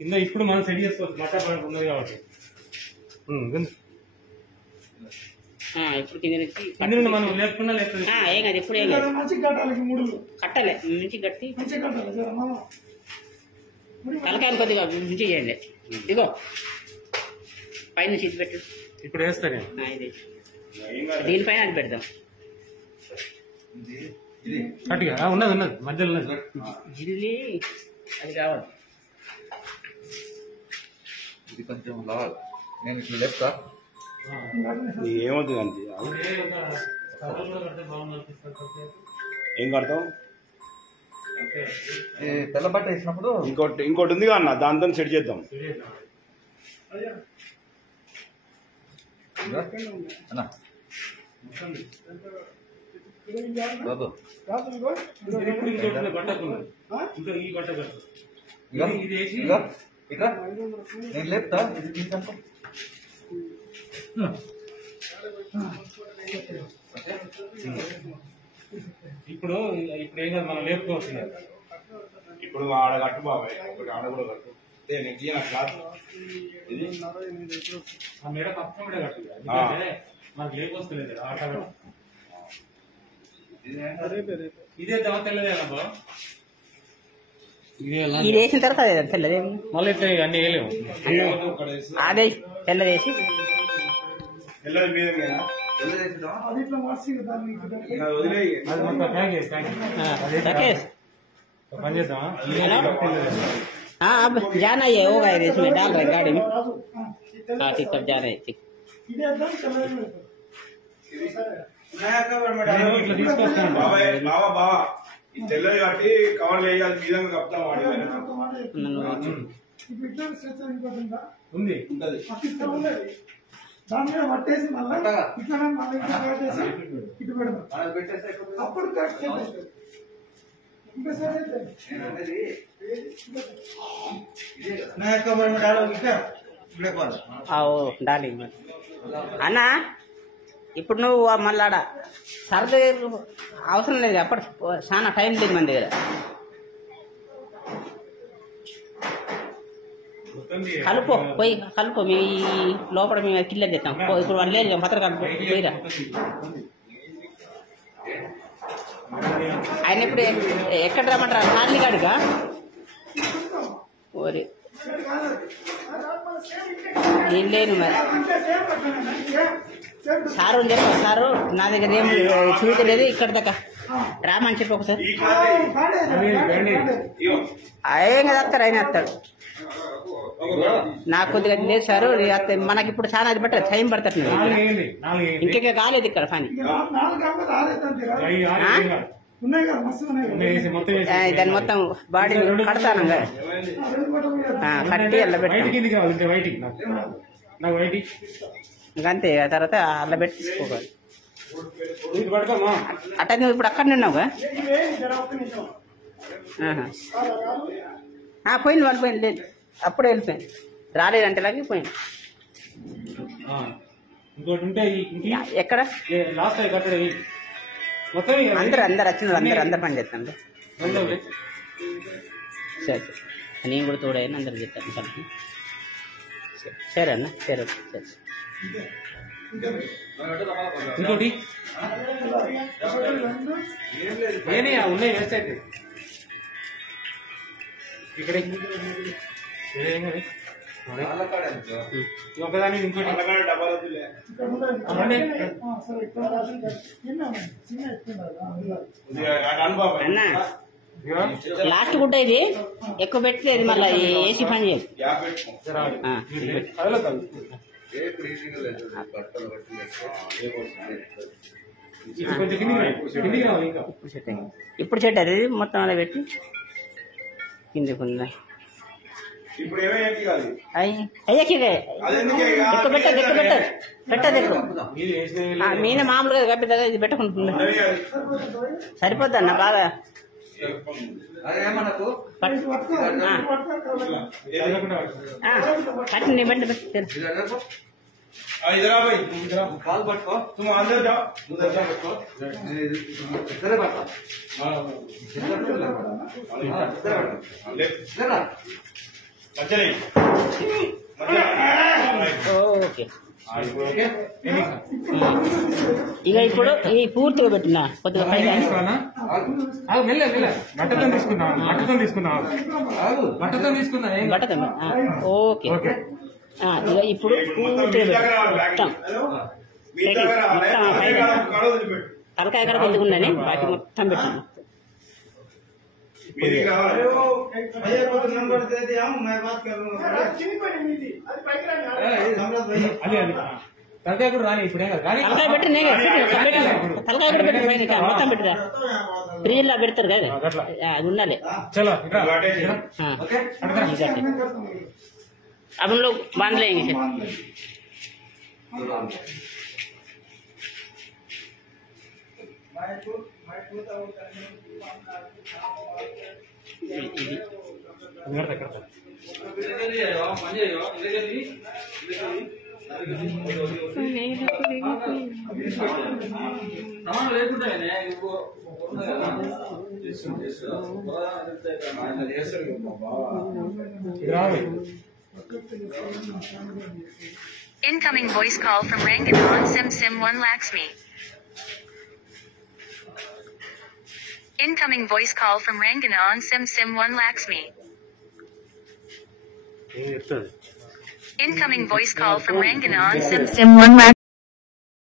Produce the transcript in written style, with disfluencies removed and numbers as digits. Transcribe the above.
ఇందులో ఇప్పుడు మనం సెట్ చేసుకోవచ్చు మట్టా పాయింట్ ఉన్నది కాబట్టి ఇప్పుడు కింద నుంచి కింద నుండి మనం లేకుండా లేకపోతే ఏం కాదు ఇప్పుడు ఏం కాదు కట్టాలి నుంచి కట్టి తలకాయలు కొద్దిగా నుంచి చేయండి ఇదిగో పైన నుంచి పెట్టు ఇప్పుడు వేస్తాను ఇది దీనిపైన అది పెడదాం కట్టిగా ఉన్నది ఉన్నది మధ్యలో ఉన్నది ఇది అది కావాలి ఇది కొంచెం లావాలి నేను ఇట్లా చెప్తా ఏమవుతుంది అంతే ఏం కడతాం తెల్ల బట్ట వేసినప్పుడు ఇంకోటి ఉంది అన్న దాంతో సెట్ చేద్దాం అన్నా బాబు ఇంకా ఈ బట్ట ఇది వేసి ఇట్లా నేను లేపుతా ఇది తీసుకుంటా ఇప్పుడు ఏం కాదు మనం లేపుకోవచ్చు ఇప్పుడు ఆడ కట్టు బాబాయ్ ఒకటి ఆడ కూడా కట్టు క్లాత్ ఇది ఆ మేడ పక్క మేడ కట్టు మనకు లేకొస్తలేదు ఆట ఇదే దవ తెల్లదేనబ్బా ఇది వేసిన తర్వాత తెల్లదే మళ్ళీ ఇట్లా అన్ని వేయలేము అదే తెల్లదేసి తెల్లది మీద పని చేద్దామా अब जाना ये होगा इसमें डाल रहे गाड़ी में ठीक तब जा रहे ठीक బాబాయ్ బాబా ఈ తెల్లది కట్టి కవర్ వేయాలి విధంగా కప్తాం వాడి ఉంది దాని మీద పట్టేసి మళ్ళీ ఇట్లా మళ్ళీ ఇట్లా పెట్టేసి ఇటు పెడదాం అప్పుడు కరెక్ట్ చేసేస్తాం ఇంకా సరే डाली అన్నా ఇప్పుడు నువ్వు మళ్ళాడ సరదా అవసరం లేదు అప్పటి చాలా టైం లేదు మన దగ్గర కలుపు పోయి కలుపు మీ లోపల మేము కిల్ల తెస్తాం ఇప్పుడు వాళ్ళు లేదు పత్ర కలుపు పోయిరా ఆయన ఇప్పుడు ఎక్కడ రమ్మంటారా ఖాళీ కాడుగా ఓరి ఏం లేదు మరి సారు చెప్ప సారు నా దగ్గర ఏం చూడలేదు ఇక్కడ దాకా రామని చెప్పి ఒకసారి ఏం కదా వస్తారు ఆయన వస్తాడు నాకు కొద్దిగా లేదు సారు మనకి ఇప్పుడు చాలా అది పట్టదు టైం పడుతుంది ఇంకే కాలేదు ఇక్కడ పని దాన్ని మొత్తం బాడీ కడతాను కట్టి అల్ల పెట్టి ఇంకంతే ఆ తర్వాత అల్ల పెట్టి తీసుకోవాలి అట్ట నువ్వు ఇప్పుడు అక్కడ ఉన్నావుగా పోయింది వాళ్ళు పోయింది లేదు అప్పుడే వెళ్ళిపోయింది రాలేదంటే లాగే పోయింది ఇంకోటి ఉంటే ఎక్కడ లాస్ట్ కట్టడ మొత్తం అందరు వచ్చిన అందరు పని చేస్తాను సరే నేను కూడా తోడైనా అందరు చెప్తాను కలిసి సరే అన్న సరే సరే ఇంకోటి ఏనయ్యా ఉన్నాయి వేస్ట్ అయితే ఇక్కడ ఒకదాని ఇంకోటి అన్న లాస్ట్ గుడ్డ ఇది ఎక్కువ పెట్టలేదు మళ్ళీ ఏసీ పని చేయదు ఇప్పుడు చెట్టు అది మొత్తం అలా పెట్టి కిందకు ఉందా అయ్యకి ఎక్కువ పెట్టదు ఎక్కువ పెట్టదు పెట్టదు ఎక్కువ మీన మామూలుగా కప్పిదా ఇది పెట్టుకుంటుంది సరిపోద్ది అన్న బాగా కట్టిన బండి పెట్టి इधर आ भाई इधर काल पटको तुम अंदर जाओ उधर जा पटको इधर बैठो हां इधर बैठो ले ఓకే ఓకే ఇక ఇప్పుడు ఈ పూర్తిగా పెట్టినా కొద్దిగా పైగా మెల్ల మెల్ల బట్టతో తీసుకుందాం బట్టతో తీసుకుందాం ఏం బట్టతో ఓకే ఇక ఇప్పుడు పూర్తిగా పెట్టు మొత్తం పైగా తలకాయ ఎక్కడ కొద్దిగుందని బాకీ మొత్తం పెట్టాను అదే తలకాయ కూడా రాని ఇప్పుడే తలకాయ పెట్టి తలకాయ కూడా పెట్టి పైన మొత్తం పెట్టిరా ఫ్రీజ్లో పెడతారు కదా అది ఉండాలి చలో अब हम लोग बांध लेंगे Incoming voice call from Rangan on Sim 1 Laxmi. Incoming voice call from Rangan on Sim 1 Laxmi. Incoming voice call from Rangan on Sim 1 Laxmi.